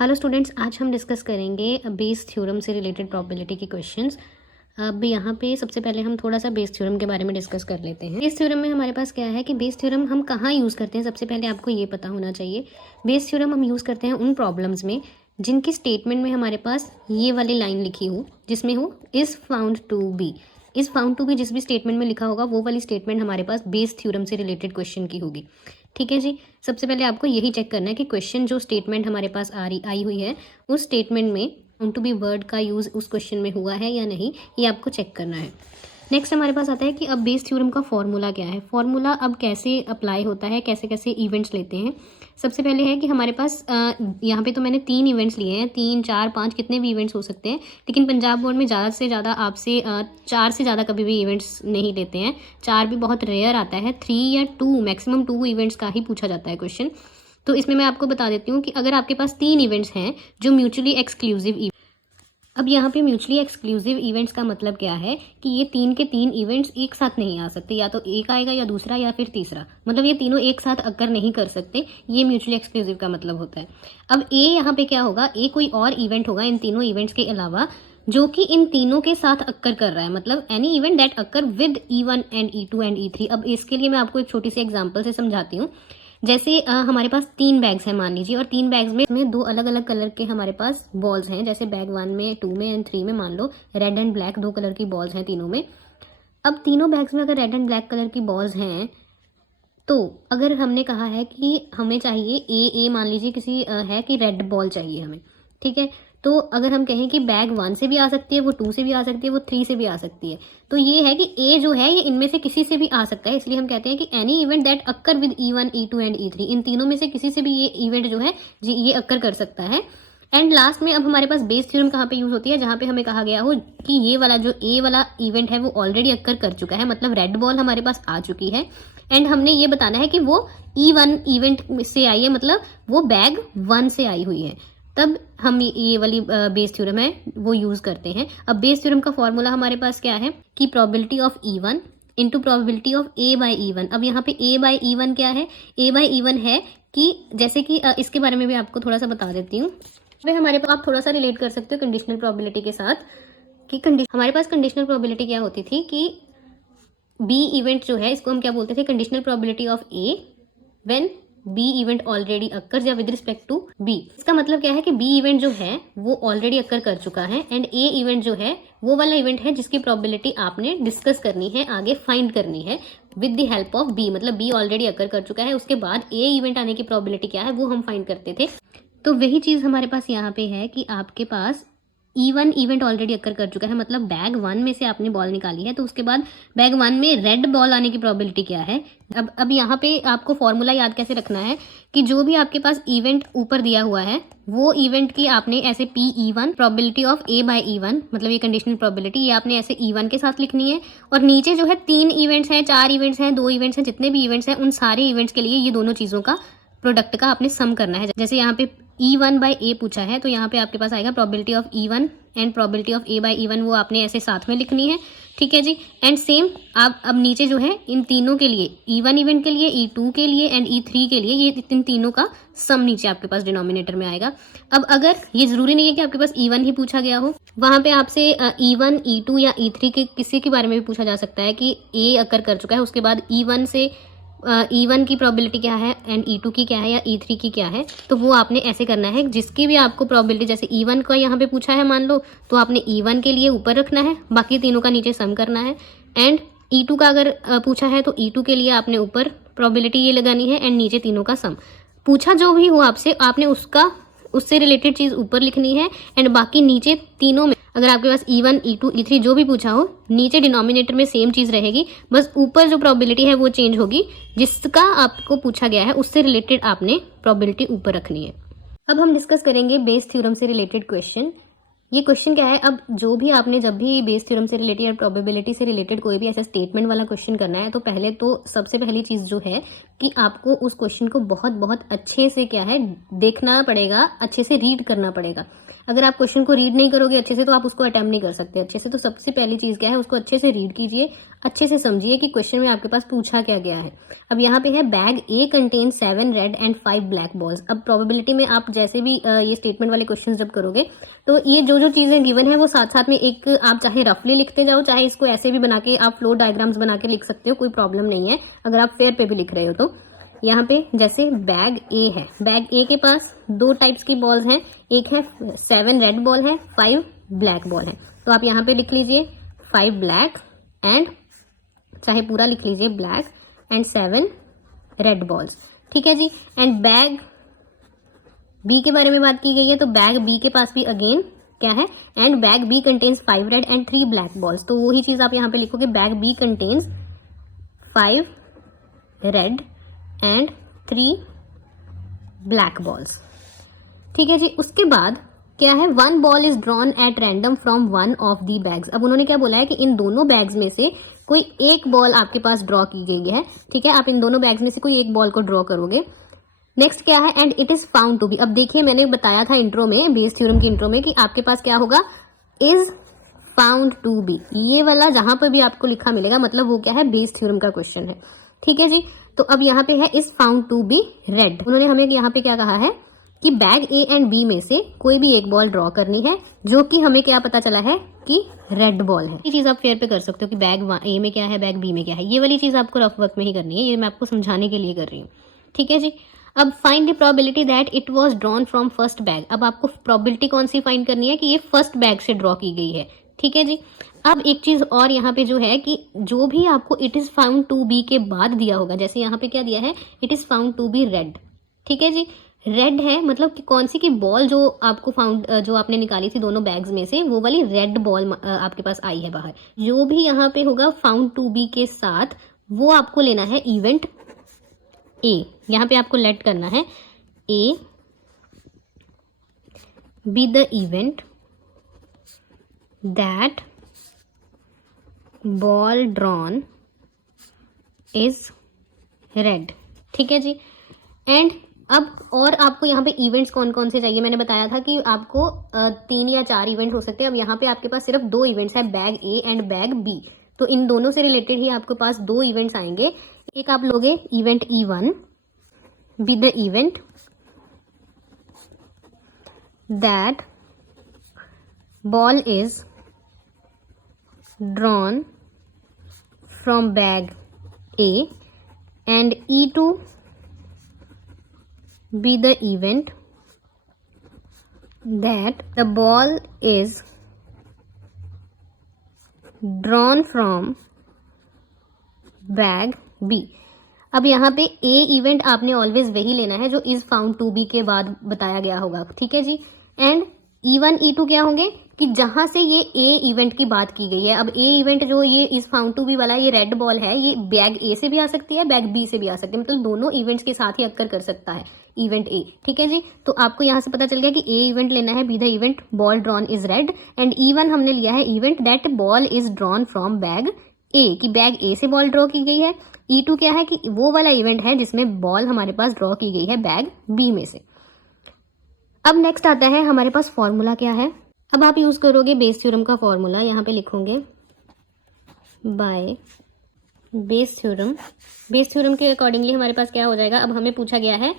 Hello students, आज हम discuss करेंगे बेस थ्योरम से रिलेटेड प्रोबेबिलिटी के क्वेश्चंस। अब यहाँ पे सबसे पहले हम थोड़ा सा बेस थ्योरम के बारे में डिस्कस कर लेते हैं। बेस थ्योरम में हमारे पास क्या है कि बेस थ्योरम हम कहाँ यूज़ करते हैं, सबसे पहले आपको ये पता होना चाहिए। बेस थ्योरम हम यूज़ करते हैं उन प्रॉब्लम्स में जिनकी स्टेटमेंट में हमारे पास ये वाली लाइन लिखी हो, जिसमें हो is found to be. Is found to be जिस भी स्टेटमेंट में लिखा होगा वो वाली स्टेटमेंट हमारे पास बेस थ्योरम से रिलेटेड क्वेश्चन की होगी। ठीक है जी। सबसे पहले आपको यही चेक करना है कि क्वेश्चन जो स्टेटमेंट हमारे पास आई हुई है उस स्टेटमेंट में फाउंड टू बी वर्ड का यूज़ उस क्वेश्चन में हुआ है या नहीं, ये आपको चेक करना है। नेक्स्ट हमारे पास आता है कि अब बेस थ्योरम का फॉर्मूला क्या है। फॉर्मूला अब कैसे अप्लाई होता है, कैसे कैसे इवेंट्स लेते हैं। सबसे पहले है कि हमारे पास यहाँ पे तो मैंने 3 इवेंट्स लिए हैं, 3, 4, 5 कितने भी इवेंट्स हो सकते हैं, लेकिन पंजाब बोर्ड में ज़्यादा से ज़्यादा आपसे 4 से ज़्यादा कभी भी इवेंट्स नहीं लेते हैं। 4 भी बहुत रेयर आता है, 3 या 2 मैक्सिमम 2 इवेंट्स का ही पूछा जाता है क्वेश्चन। तो इसमें मैं आपको बता देती हूँ कि अगर आपके पास 3 इवेंट्स हैं जो म्यूचुअली एक्सक्लूसिव, अब यहाँ पे म्यूचुअली एक्सक्लूसिव इवेंट्स का मतलब क्या है कि ये 3 के 3 इवेंट्स एक साथ नहीं आ सकते, या तो एक आएगा या दूसरा या फिर तीसरा, मतलब ये तीनों एक साथ अकर नहीं कर सकते। ये म्यूचुअली एक्सक्लूसिव का मतलब होता है। अब ए यहाँ पे क्या होगा, ए कोई और इवेंट होगा इन तीनों इवेंट्स के अलावा जो कि इन तीनों के साथ अक्कर कर रहा है, मतलब any event that occur with E1 and E2 and E3। अब इसके लिए मैं आपको एक छोटी सी एग्जाम्पल से समझाती हूँ। जैसे हमारे पास 3 बैग्स हैं मान लीजिए, और 3 बैग्स में 2 अलग अलग कलर के हमारे पास बॉल्स हैं। जैसे बैग 1 में, 2 में एंड 3 में मान लो रेड एंड ब्लैक 2 कलर की बॉल्स हैं तीनों में। अब तीनों बैग्स में अगर रेड एंड ब्लैक कलर की बॉल्स हैं तो अगर हमने कहा है कि हमें चाहिए ए मान लीजिए किसी है कि रेड बॉल चाहिए हमें, ठीक है। तो अगर हम कहें कि बैग 1 से भी आ सकती है, वो 2 से भी आ सकती है, वो 3 से भी आ सकती है, तो ये है कि ए जो है ये इनमें से किसी से भी आ सकता है। इसलिए हम कहते हैं कि any event that occur with E1, E2 and E3, इन तीनों में से किसी से भी ये इवेंट जो है जी ये अक्कर कर सकता है। एंड लास्ट में अब हमारे पास बेस थ्योरम कहाँ पे यूज होती है, जहाँ पे हमें कहा गया हो कि ये वाला जो ए वाला इवेंट है वो ऑलरेडी अक्कर कर चुका है, मतलब रेड बॉल हमारे पास आ चुकी है एंड हमने ये बताना है कि वो E1 इवेंट से आई है, मतलब वो बैग 1 से आई हुई है, तब हम ये वाली बेस थ्योरम है वो यूज करते हैं। अब बेस थ्योरम का फॉर्मूला हमारे पास क्या है कि probability of E1 into probability of A by E1। अब यहाँ पे A बाई E1 क्या है, A बाई E1 है कि जैसे कि इसके बारे में भी आपको थोड़ा सा बता देती हूँ। वे हमारे पास आप थोड़ा सा रिलेट कर सकते हो कंडीशनल प्रोबेबिलिटी के साथ कि हमारे पास कंडीशनल प्रोबेबिलिटी क्या होती थी कि बी इवेंट जो है इसको हम क्या बोलते थे, conditional probability of A when B event already occur या विद रिस्पेक्ट टू बी। इसका मतलब क्या है कि बी इवेंट जो है वो ऑलरेडी अक्कर कर चुका है एंड ए इवेंट जो है वो वाला इवेंट है जिसकी प्रोबेबिलिटी आपने डिस्कस करनी है, आगे फाइंड करनी है with the help of B, मतलब बी ऑलरेडी अक्कर कर चुका है, उसके बाद ए इवेंट आने की प्रोबेबिलिटी क्या है वो हम फाइंड करते थे। तो वही चीज हमारे पास यहाँ पे है कि आपके पास E1 इवेंट ऑलरेडी अक्कर कर चुका है, मतलब बैग 1 में से आपने बॉल निकाली है, तो उसके बाद बैग 1 में रेड बॉल आने की प्रोबेबिलिटी क्या है। अब यहाँ पे आपको फॉर्मूला याद कैसे रखना है कि जो भी आपके पास इवेंट ऊपर दिया हुआ है वो इवेंट की आपने ऐसे PE1 probability of A by E1, मतलब ये कंडीशनल प्रोबेबिलिटी, ये आपने ऐसे E1 के साथ लिखनी है। और नीचे जो है 3 इवेंट्स हैं, 4 इवेंट्स हैं, 2 इवेंट्स हैं, जितने भी इवेंट्स हैं उन सारे इवेंट्स के लिए ये दोनों चीज़ों का प्रोडक्ट का आपने सम करना है। जैसे यहाँ पे E1 बाई ए पूछा है तो यहाँ पे आपके पास आएगा probability of E1 and probability of A by E1, वो आपने ऐसे साथ में लिखनी है, ठीक है जी। एंड सेम आप अब नीचे जो है इन तीनों के लिए, E1 इवेंट के लिए, E2 के लिए एंड E3 के लिए, ये इन तीनों का सम नीचे आपके पास डिनोमिनेटर में आएगा। अब अगर ये जरूरी नहीं है कि आपके पास E1 ही पूछा गया हो, वहां पे आपसे E1, E2 या E3 के किसी के बारे में भी पूछा जा सकता है कि A अकर कर चुका है, उसके बाद E1 से E1 की प्रोबेबिलिटी क्या है एंड E2 की क्या है या E3 की क्या है, तो वो आपने ऐसे करना है जिसकी भी आपको प्रोबेबिलिटी, जैसे E1 का यहाँ पे पूछा है मान लो, तो आपने E1 के लिए ऊपर रखना है, बाकी तीनों का नीचे सम करना है। एंड E2 का अगर पूछा है तो E2 के लिए आपने ऊपर प्रोबेबिलिटी ये लगानी है एंड नीचे तीनों का सम। पूछा जो भी हो आपसे, आपने उससे रिलेटेड चीज़ ऊपर लिखनी है एंड बाकी नीचे तीनों में अगर आपके पास E1, E2, E3 जो भी पूछा हो, नीचे डिनोमिनेटर में सेम चीज़ रहेगी, बस ऊपर जो प्रोबेबिलिटी है वो चेंज होगी, जिसका आपको पूछा गया है उससे रिलेटेड आपने प्रोबेबिलिटी ऊपर रखनी है। अब हम डिस्कस करेंगे बेस थ्योरम से रिलेटेड क्वेश्चन। ये क्वेश्चन क्या है, अब जो भी आपने जब भी बेस थ्योरम से रिलेटेड या प्रोबेबिलिटी से रिलेटेड कोई भी ऐसा स्टेटमेंट वाला क्वेश्चन करना है, तो पहले तो सबसे पहली चीज़ जो है कि आपको उस क्वेश्चन को बहुत बहुत अच्छे से क्या है देखना पड़ेगा, अच्छे से रीड करना पड़ेगा। अगर आप क्वेश्चन को रीड नहीं करोगे अच्छे से तो आप उसको अटेम्प्ट नहीं कर सकते अच्छे से। तो सबसे पहली चीज़ क्या है, उसको अच्छे से रीड कीजिए, अच्छे से समझिए कि क्वेश्चन में आपके पास पूछा क्या गया है। अब यहाँ पे है bag A contain 7 red and 5 black balls. अब प्रोबेबिलिटी में आप जैसे भी ये स्टेटमेंट वाले क्वेश्चन जब करोगे तो ये जो जो चीजें गिवन है वो साथ साथ में एक आप चाहे रफली लिखते जाओ, चाहे इसको ऐसे भी बना के आप फ्लो डायग्राम्स बना के लिख सकते हो, कोई प्रॉब्लम नहीं है अगर आप फेयर पे भी लिख रहे हो तो। यहाँ पे जैसे बैग ए है, बैग ए के पास 2 टाइप्स की बॉल्स हैं, एक है 7 रेड बॉल है, 5 ब्लैक बॉल है। तो आप यहाँ पे लिख लीजिए 5 ब्लैक एंड चाहे पूरा लिख लीजिए ब्लैक एंड 7 रेड बॉल्स, ठीक है जी। एंड बैग बी के बारे में बात की गई है, तो बैग बी के पास भी अगेन क्या है, and bag B contains 5 red and 3 black balls. तो वही चीज आप यहाँ पे लिखोगे, bag B contains 5 red and 3 black balls, ठीक है जी। उसके बाद क्या है, 1 ball is drawn at random from 1 of the bags. अब उन्होंने क्या बोला है कि इन दोनों बैग्स में से कोई एक बॉल आपके पास ड्रॉ की गई है, ठीक है। आप इन दोनों बैग्स में से कोई एक बॉल को ड्रॉ करोगे। नेक्स्ट क्या है, and it is found to be. अब देखिए मैंने बताया था इंट्रो में, बेस थ्योरम की इंट्रो में, कि आपके पास क्या होगा, इज फाउंड टू बी। ये वाला जहां पर भी आपको लिखा मिलेगा मतलब वो क्या है, बेस थ्योरम का क्वेश्चन है, ठीक है जी। तो अब यहाँ पे है is found to be red. उन्होंने हमें यहाँ पे क्या कहा है कि बैग ए एंड बी में से कोई भी एक बॉल ड्रॉ करनी है, जो कि हमें क्या पता चला है कि रेड बॉल है। ये चीज आप फेयर पे कर सकते हो कि बैग ए में क्या है, बैग बी में क्या है। ये वाली चीज आपको रफ वर्क में ही करनी है, ये मैं आपको समझाने के लिए कर रही हूँ, ठीक है जी। अब find the probability that it was drawn from first bag. अब आपको प्रोबेबिलिटी कौन सी फाइंड करनी है कि ये फर्स्ट बैग से ड्रॉ की गई है, ठीक है जी। अब एक चीज और यहाँ पे जो है कि जो भी आपको it is found to be के बाद दिया होगा, जैसे यहाँ पे क्या दिया है, it is found to be red, ठीक है जी। रेड है मतलब कि कौन सी की बॉल जो आपको जो आपने निकाली थी दोनों बैग्स में से, वो वाली रेड बॉल आपके पास आई है बाहर। जो भी यहाँ पे होगा फाउंड टू बी के साथ, वो आपको लेना है इवेंट ए। यहाँ पे आपको लेट करना है A B the event that ball drawn is red, ठीक है जी। एंड अब और आपको यहाँ पे इवेंट्स कौन कौन से चाहिए, मैंने बताया था कि आपको 3 या 4 इवेंट हो सकते हैं। अब यहाँ पे आपके पास सिर्फ 2 इवेंट्स है, bag A and bag B. तो इन दोनों से रिलेटेड ही आपके पास 2 इवेंट्स आएंगे। एक आप लोगे event E1 B the event that ball is drawn from bag A, and E2 be the event that the ball is drawn from bag B। अब यहाँ पे A इवेंट आपने ऑलवेज वही लेना है जो इज फाउंड टू बी के बाद बताया गया होगा, ठीक है जी। एंड E1 E2 क्या होंगे कि जहां से ये A इवेंट की बात की गई है। अब A इवेंट जो ये इज फाउंड टू बी वाला ये रेड बॉल है, ये बैग A से भी आ सकती है, बैग B से भी आ सकती है, मतलब दोनों इवेंट्स के साथ ही अक्कर कर सकता है इवेंट ए, ठीक है जी। तो आपको यहाँ से पता चल गया कि ए इवेंट लेना है B the event ball drawn is red, and E1 हमने लिया है event that ball is drawn from bag A, कि बैग ए से बॉल ड्रॉ की गई है। E2 क्या है कि वो वाला इवेंट है जिसमें बॉल हमारे पास ड्रॉ की गई है बैग बी में से। अब नेक्स्ट आता है हमारे पास फॉर्मूला क्या है। अब आप यूज करोगे बेस थ्योरम का फॉर्मूला, यहाँ पे लिखोगे by Bayes theorem. Bayes theorem के अकॉर्डिंगली हमारे पास क्या हो जाएगा, अब हमें पूछा गया है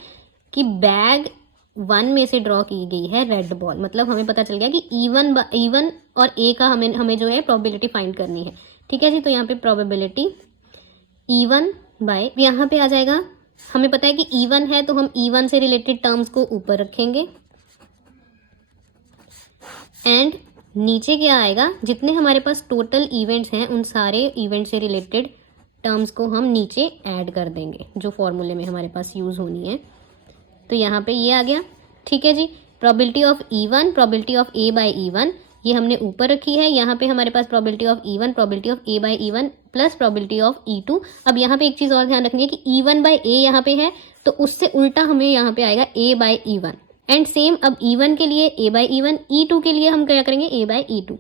कि बैग 1 में से ड्रॉ की गई है रेड बॉल, मतलब हमें पता चल गया कि E1 और ए का हमें जो है प्रोबेबिलिटी फाइंड करनी है, ठीक है जी। तो यहाँ पे प्रोबेबिलिटी E1 बाय, यहाँ पे आ जाएगा, हमें पता है कि E1 है तो हम E1 से रिलेटेड टर्म्स को ऊपर रखेंगे, एंड नीचे क्या आएगा, जितने हमारे पास टोटल इवेंट्स हैं उन सारे इवेंट से रिलेटेड टर्म्स को हम नीचे ऐड कर देंगे जो फॉर्मूले में हमारे पास यूज होनी है। तो यहाँ पे ये आ गया, ठीक है जी। Probability of E1 probability of A by E1 ये हमने ऊपर रखी है। यहाँ पे हमारे पास probability of E1 probability of A by E1 plus probability of E2। अब यहाँ पे एक चीज और ध्यान रखनी है कि E1 बाई A यहाँ पे है तो उससे उल्टा हमें यहाँ पे आएगा A by E1, and same अब E1 के लिए A बाई E1, E2 के लिए हम क्या करेंगे A बाई E2।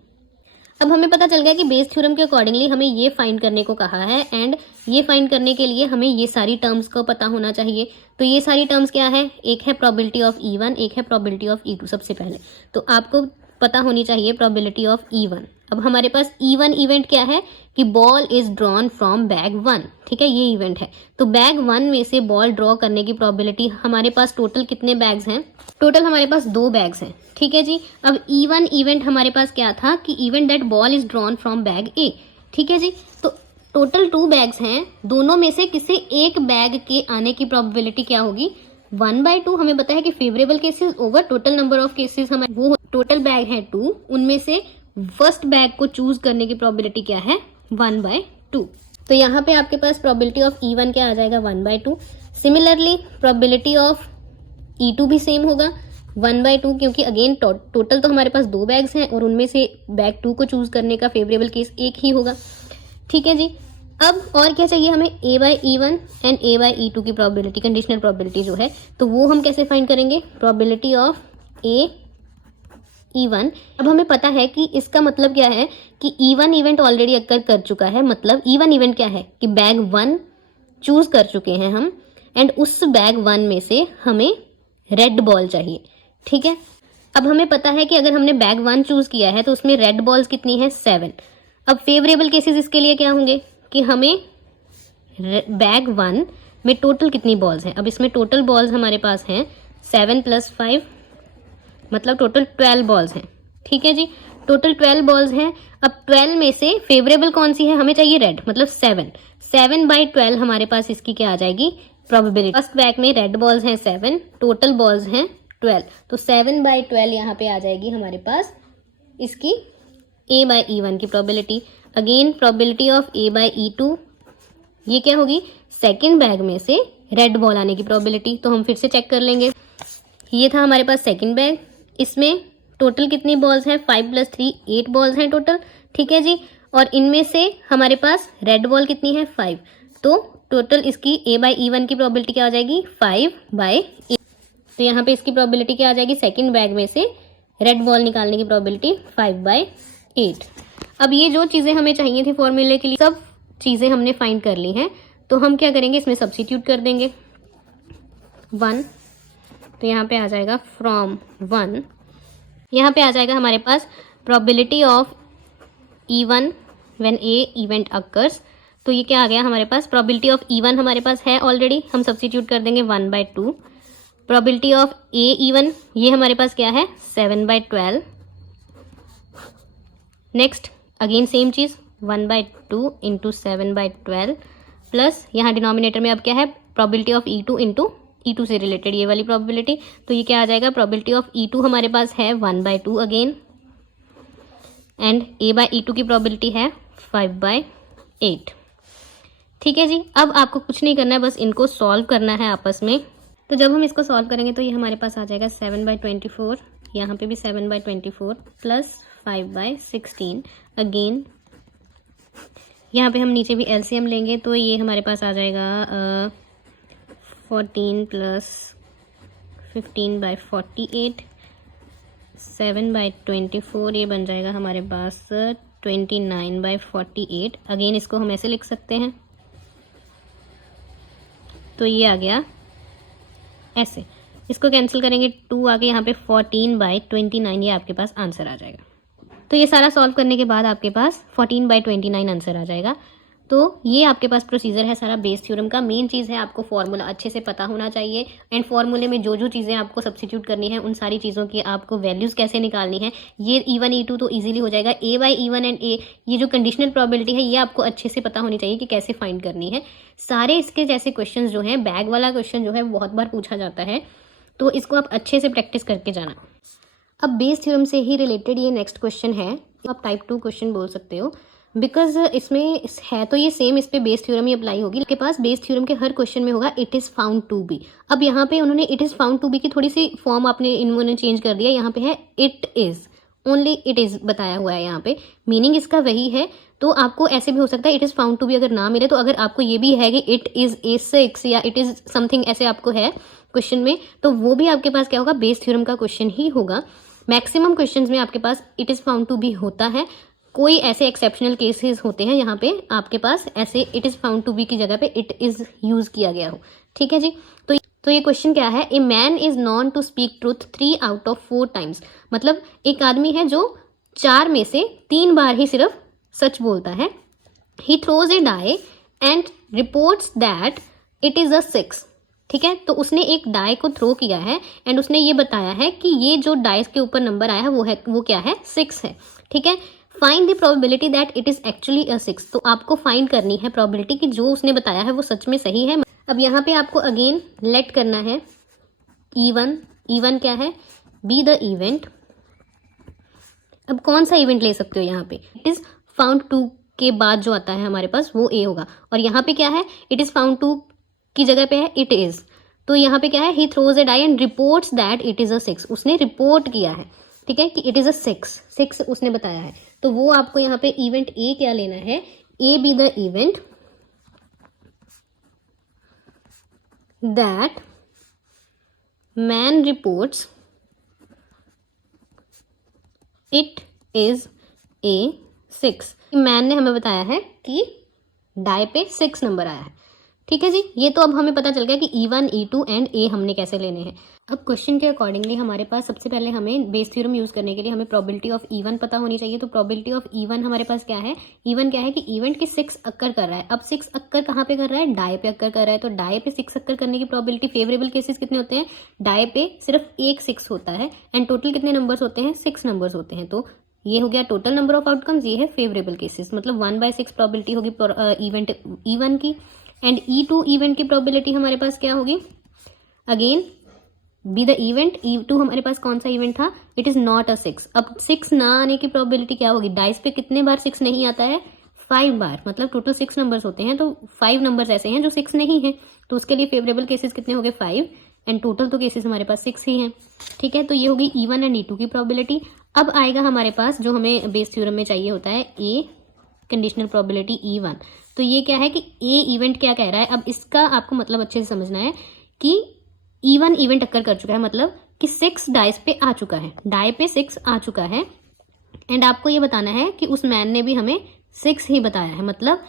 अब हमें पता चल गया कि बेस थ्योरम के अकॉर्डिंगली हमें ये फाइंड करने को कहा है, एंड ये फाइंड करने के लिए हमें ये सारी टर्म्स को पता होना चाहिए। तो ये सारी टर्म्स क्या है, एक है प्रोबेबिलिटी ऑफ E1, एक है प्रोबेबिलिटी ऑफ E2 सबसे पहले। तो आपको पता होनी चाहिए प्रोबेबिलिटी ऑफ E1। अब हमारे पास E1 इवेंट क्या है कि ball is drawn from bag 1, ठीक है, ये इवेंट है। तो बैग 1 में से बॉल ड्रॉ करने की प्रोबेबिलिटी, हमारे पास टोटल कितने बैग्स हैं? टोटल हमारे पास 2 बैग्स हैं, ठीक है जी। अब E1 इवेंट हमारे पास क्या था कि event that ball is drawn from bag A, ठीक है जी। तो टोटल 2 बैग्स हैं, दोनों में से किसी एक बैग के आने की प्रोबेबिलिटी क्या होगी? 1/2। हमें पता है कि favourable cases over total number of cases, हमें वो टोटल बैग है 2, उनमें से फर्स्ट बैग को चूज करने की प्रोबेबिलिटी क्या है? 1/2। तो यहाँ पे आपके पास प्रोबेबिलिटी ऑफ E1 क्या आ जाएगा? 1/2। सिमिलरली प्रोबेबिलिटी ऑफ E2 भी सेम होगा 1/2, क्योंकि अगेन टोटल तो हमारे पास 2 बैग्स हैं और उनमें से बैग 2 को चूज करने का फेवरेबल केस एक ही होगा, ठीक है जी। अब और क्या चाहिए हमें? A/E1 एंड A/E2 की प्रोबेबिलिटी, कंडीशनल प्रोबेबिलिटी जो है, तो वो हम कैसे फाइंड करेंगे? Probability of A/E1। अब हमें पता है कि इसका मतलब क्या है कि E1 इवेंट ऑलरेडी अकर कर चुका है, मतलब E1 इवेंट क्या है कि बैग 1 चूज कर चुके हैं हम, एंड उस बैग 1 में से हमें रेड बॉल चाहिए, ठीक है। अब हमें पता है कि अगर हमने बैग 1 चूज किया है तो उसमें रेड बॉल्स कितनी है? 7। अब फेवरेबल केसेस इसके लिए क्या होंगे कि हमें बैग 1 में टोटल कितनी बॉल्स हैं? अब इसमें टोटल बॉल्स हमारे पास हैं 7 + 5, मतलब टोटल 12 बॉल्स हैं, ठीक है जी। टोटल 12 बॉल्स हैं। अब 12 में से फेवरेबल कौन सी है? हमें चाहिए रेड, मतलब 7/12 हमारे पास इसकी क्या आ जाएगी? प्रोबेबिलिटी। फर्स्ट बैग में रेड बॉल्स हैं 7, टोटल बॉल्स हैं 12, तो 7/12 यहाँ पे आ जाएगी हमारे पास इसकी A/E1 की probability. Again probability of A/E2, ये क्या होगी? सेकेंड बैग में से रेड बॉल आने की प्रोबेबिलिटी। तो हम फिर से चेक कर लेंगे। ये था हमारे पास सेकेंड बैग, इसमें टोटल कितनी बॉल्स हैं? 5 + 3 8 बॉल्स हैं टोटल, ठीक है जी। और इनमें से हमारे पास रेड बॉल कितनी है? 5। तो टोटल इसकी A/E1 की प्रोबेबिलिटी क्या आ जाएगी? 5/8। तो यहाँ पे इसकी प्रोबेबिलिटी क्या आ जाएगी? सेकेंड बैग में से रेड बॉल निकालने की प्रोबेबिलिटी 5/8। अब ये जो चीज़ें हमें चाहिए थी फॉर्मूले के लिए, सब चीज़ें हमने फाइंड कर ली हैं। तो हम क्या करेंगे? इसमें सब्स्टिट्यूट कर देंगे 1, तो यहाँ पे आ जाएगा फ्रॉम 1, यहाँ पे आ जाएगा हमारे पास probability of E1 when A event occurs. तो ये क्या आ गया हमारे पास? प्रोबेबिलिटी ऑफ E1 हमारे पास है ऑलरेडी, हम सब्स्टिट्यूट कर देंगे 1/2। प्रोबेबिलिटी ऑफ A/E1 ये हमारे पास क्या है? 7/12। नेक्स्ट अगेन सेम चीज़ 1/2 × 7/12 प्लस यहाँ डिनोमिनेटर में अब क्या है? प्रोबेबिलिटी ऑफ E2 × E2 से रिलेटेड ये वाली प्रोबेबिलिटी। तो ये क्या आ जाएगा? प्रोबेबिलिटी ऑफ E2 हमारे पास है 1/2 अगेन, एंड A/E2 की प्रोबेबिलिटी है 5/8, ठीक है जी। अब आपको कुछ नहीं करना है, बस इनको सॉल्व करना है आपस में। तो जब हम इसको सॉल्व करेंगे तो ये हमारे पास आ जाएगा 7/24, यहाँ पे भी 7/24 प्लस 5/16 अगेन। यहाँ पे हम नीचे भी LCM लेंगे तो ये हमारे पास आ जाएगा 14 + 15/48, 7/24 ये बन जाएगा हमारे पास 29/48। अगेन इसको हम ऐसे लिख सकते हैं, तो ये आ गया ऐसे। इसको कैंसिल करेंगे 2 आके यहाँ पे 14/29 ये आपके पास आंसर आ जाएगा। तो ये सारा सॉल्व करने के बाद आपके पास 14/29 आंसर आ जाएगा। तो ये आपके पास प्रोसीजर है सारा बेस थ्योरम का। मेन चीज़ है आपको फॉर्मूला अच्छे से पता होना चाहिए, एंड फॉर्मूले में जो जो चीज़ें आपको सब्स्टिट्यूट करनी है उन सारी चीज़ों की आपको वैल्यूज़ कैसे निकालनी है। ये E1 E2 तो इजीली हो जाएगा। A/E1 एंड A ये जो कंडीशनल प्रोबेबिलिटी है ये आपको अच्छे से पता होनी चाहिए कि कैसे फाइंड करनी है। सारे इसके जैसे क्वेश्चन जो हैं, बैग वाला क्वेश्चन जो है बहुत बार पूछा जाता है, तो इसको आप अच्छे से प्रैक्टिस करके जाना। अब बेस थ्योरम से ही रिलेटेड ये नेक्स्ट क्वेश्चन है, आप टाइप 2 क्वेश्चन बोल सकते हो, बिकॉज इसमें है तो ये सेम इस पे बेस थ्योरम ही अप्लाई होगी। आपके पास बेस थ्योरम के हर क्वेश्चन में होगा it is found to be. अब यहाँ पे उन्होंने it is found to be की थोड़ी सी फॉर्म आपने इन्होंने चेंज कर दिया, यहाँ पे है it is, only it is बताया हुआ है यहाँ पे, मीनिंग इसका वही है। तो आपको ऐसे भी हो सकता है it is found to be अगर ना मिले तो अगर आपको ये भी है कि इट इज़ A6 या इट इज़ समथिंग ऐसे आपको है क्वेश्चन में, तो वो भी आपके पास क्या होगा? बेस थ्योरम का क्वेश्चन ही होगा। मैक्सिमम क्वेश्चंस में आपके पास it is found to be होता है, कोई ऐसे एक्सेप्शनल केसेस होते हैं यहाँ पे आपके पास ऐसे it is found to be की जगह पे इट इज़ यूज़ किया गया हो, ठीक है जी। तो तो ये क्वेश्चन क्या है, a man is known to speak truth 3 out of 4 times। मतलब एक आदमी है जो 4 में से 3 बार ही सिर्फ सच बोलता है। He throws a die and reports that it is a 6। ठीक है, तो उसने एक डाई को थ्रो किया है एंड उसने ये बताया है कि ये जो डाइस के ऊपर नंबर आया है वो क्या है, 6 है। ठीक है, find the probability that it is actually a 6। तो आपको फाइंड करनी है प्रोबेबिलिटी कि जो उसने बताया है वो सच में सही है। अब यहाँ पे आपको अगेन लेट करना है E1। E1 क्या है, बी द इवेंट। अब कौन सा इवेंट ले सकते हो यहाँ पे, इट इज फाउंड टू के बाद जो आता है हमारे पास वो ए होगा। और यहाँ पे क्या है, इट इज फाउंड टू की जगह पे है इट इज। तो यहाँ पे क्या है, he throws a die and reports that it is a 6। उसने रिपोर्ट किया है, ठीक है, कि इट इज अ 6 उसने बताया है। तो वो आपको यहाँ पे इवेंट ए क्या लेना है, A B the event that man reports it is a 6। Man ने हमें बताया है कि डाई पे 6 नंबर आया है। ठीक है जी, ये तो अब हमें पता चल गया कि E1, E2 एंड ए हमने कैसे लेने हैं। अब क्वेश्चन के अकॉर्डिंगली हमारे पास सबसे पहले हमें बेस थ्योरम यूज करने के लिए हमें प्रोबेबिलिटी ऑफ E1 पता होनी चाहिए। तो प्रोबेबिलिटी ऑफ E1 हमारे पास क्या है, E1 क्या है कि इवेंट के 6 अक्कर कर रहा है। अब 6 अक्कर कहाँ पे कर रहा है, डाई पे अक्कर कर रहा है। तो डाई पे 6 अक्कर करने की प्रोबेबिलिटी, फेवरेबल केसेस कितने होते हैं, डाई पे सिर्फ एक 6 होता है एंड टोटल कितने नंबर्स होते हैं, 6 नंबर्स होते हैं। तो ये हो गया टोटल नंबर ऑफ आउटकम्स, ये है फेवरेबल केसेस, मतलब 1/6 प्रोबेबिलिटी होगी इवेंट E1 की। एंड E2 इवेंट की प्रोबेबिलिटी हमारे पास क्या होगी, again B the event. E2 हमारे पास कौन सा इवेंट था, इट इज नॉट अ 6। अब 6 ना आने की प्रोबेबिलिटी क्या होगी, डाइस पे कितने बार 6 नहीं आता है, 5 बार, मतलब टोटल 6 नंबर्स होते हैं। तो 5 नंबर्स ऐसे हैं जो 6 नहीं है, तो उसके लिए फेवरेबल केसेस कितने हो गए, 5 एंड टोटल तो केसेस हमारे पास 6 ही हैं। ठीक है, तो ये होगी E1 एंड E2 की प्रोबेबिलिटी। अब आएगा हमारे पास जो हमें बेस थ्योरम में चाहिए होता है, ए कंडीशनल प्रोबेबिलिटी E1। तो ये क्या है कि ए इवेंट क्या कह रहा है, अब इसका आपको मतलब अच्छे से समझना है कि E1 इवेंट अक्कर कर चुका है, मतलब कि 6 डाइस पे आ चुका है, डाई पे 6 आ चुका है। एंड आपको ये बताना है कि उस मैन ने भी हमें 6 ही बताया है। मतलब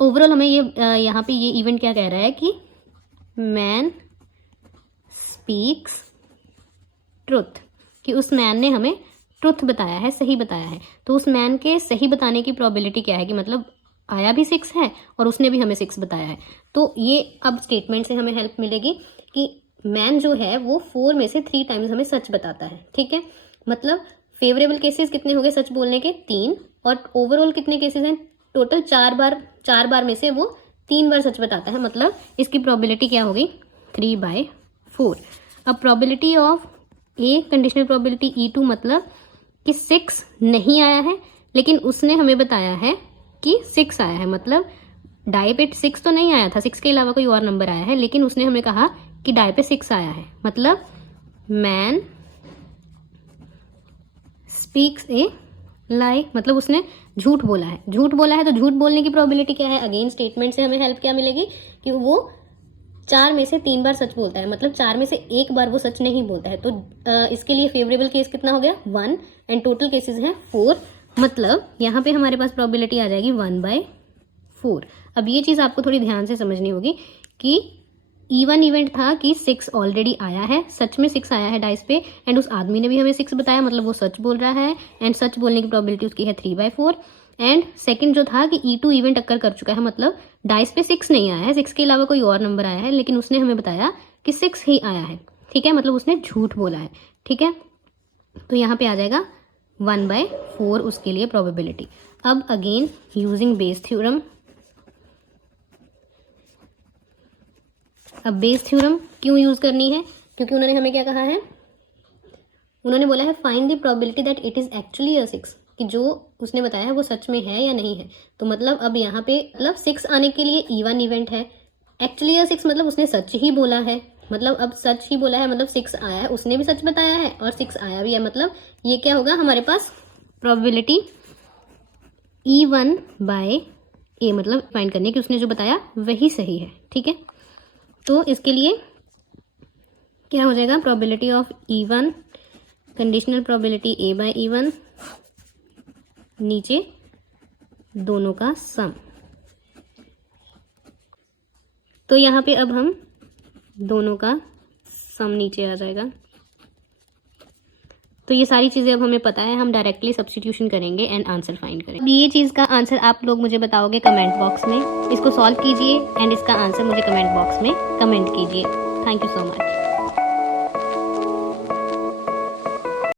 ओवरऑल हमें ये यहाँ पे ये इवेंट क्या कह रहा है कि मैन स्पीक्स ट्रुथ, कि उस मैन ने हमें ट्रुथ बताया है, सही बताया है। तो उस मैन के सही बताने की प्रोबेबिलिटी क्या है कि मतलब आया भी 6 है और उसने भी हमें 6 बताया है। तो ये अब स्टेटमेंट से हमें हेल्प मिलेगी कि मैन जो है वो 4 में से 3 टाइम्स हमें सच बताता है। ठीक है, मतलब फेवरेबल केसेस कितने हो गए सच बोलने के, 3, और ओवरऑल कितने केसेस हैं, टोटल 4 बार में से वो 3 बार सच बताता है। मतलब इसकी प्रोबेबिलिटी क्या होगी, 3/4। अब probability of A conditional probability E2 मतलब कि 6 नहीं आया है, लेकिन उसने हमें बताया है कि 6 आया है। मतलब डाई पे 6 तो नहीं आया था, 6 के अलावा कोई और नंबर आया है, लेकिन उसने हमें कहा कि डाई पे 6 आया है। मतलब मैन स्पीक्स ए लाई, मतलब उसने झूठ बोला है। झूठ बोला है तो झूठ बोलने की प्रोबेबिलिटी क्या है, अगेन स्टेटमेंट से हमें हेल्प क्या मिलेगी कि वो 4 में से 3 बार सच बोलता है, मतलब 4 में से 1 बार वो सच नहीं बोलता है। तो इसके लिए फेवरेबल केस कितना हो गया, 1 एंड टोटल केसेस हैं 4। मतलब यहाँ पे हमारे पास प्रोबेबिलिटी आ जाएगी 1/4। अब ये चीज़ आपको थोड़ी ध्यान से समझनी होगी कि E1 इवेंट था कि 6 ऑलरेडी आया है, सच में 6 आया है डाइस पे, एंड उस आदमी ने भी हमें 6 बताया, मतलब वो सच बोल रहा है एंड सच बोलने की प्रोबेबिलिटी उसकी है 3/4। एंड सेकंड जो था कि E2 इवेंट अक्कर कर चुका है, मतलब डाइस पे 6 नहीं आया है, 6 के अलावा कोई और नंबर आया है, लेकिन उसने हमें बताया कि 6 ही आया है। ठीक है, मतलब उसने झूठ बोला है। ठीक है, तो यहाँ पे आ जाएगा 1/4 उसके लिए प्रोबेबिलिटी। अब अगेन यूजिंग बेस थ्योरम, अब बेस थ्योरम क्यों यूज करनी है, क्योंकि उन्होंने हमें क्या कहा है, उन्होंने बोला है find the probability that it is actually a 6, कि जो उसने बताया है वो सच में है या नहीं है। तो मतलब अब यहाँ पे मतलब 6 आने के लिए E1 इवेंट है, एक्चुअली अ 6 मतलब उसने सच ही बोला है, मतलब अब सच ही बोला है, मतलब 6 आया है, उसने भी सच बताया है और 6 आया भी है। मतलब ये क्या होगा हमारे पास प्रोबेबिलिटी E1/A, मतलब फाइंड करने की उसने जो बताया वही सही है। ठीक है, तो इसके लिए क्या हो जाएगा, probability of E1 conditional probability A/E1 नीचे दोनों का सम। तो यहाँ पे अब हम दोनों का सम नीचे आ जाएगा। तो ये सारी चीज़ें अब हमें पता है, हम डायरेक्टली सब्स्टिट्यूशन करेंगे एंड आंसर फाइंड करेंगे। ये चीज़ का आंसर आप लोग मुझे बताओगे कमेंट बॉक्स में। इसको सॉल्व कीजिए एंड इसका आंसर मुझे कमेंट बॉक्स में कमेंट कीजिए। Thank you so much.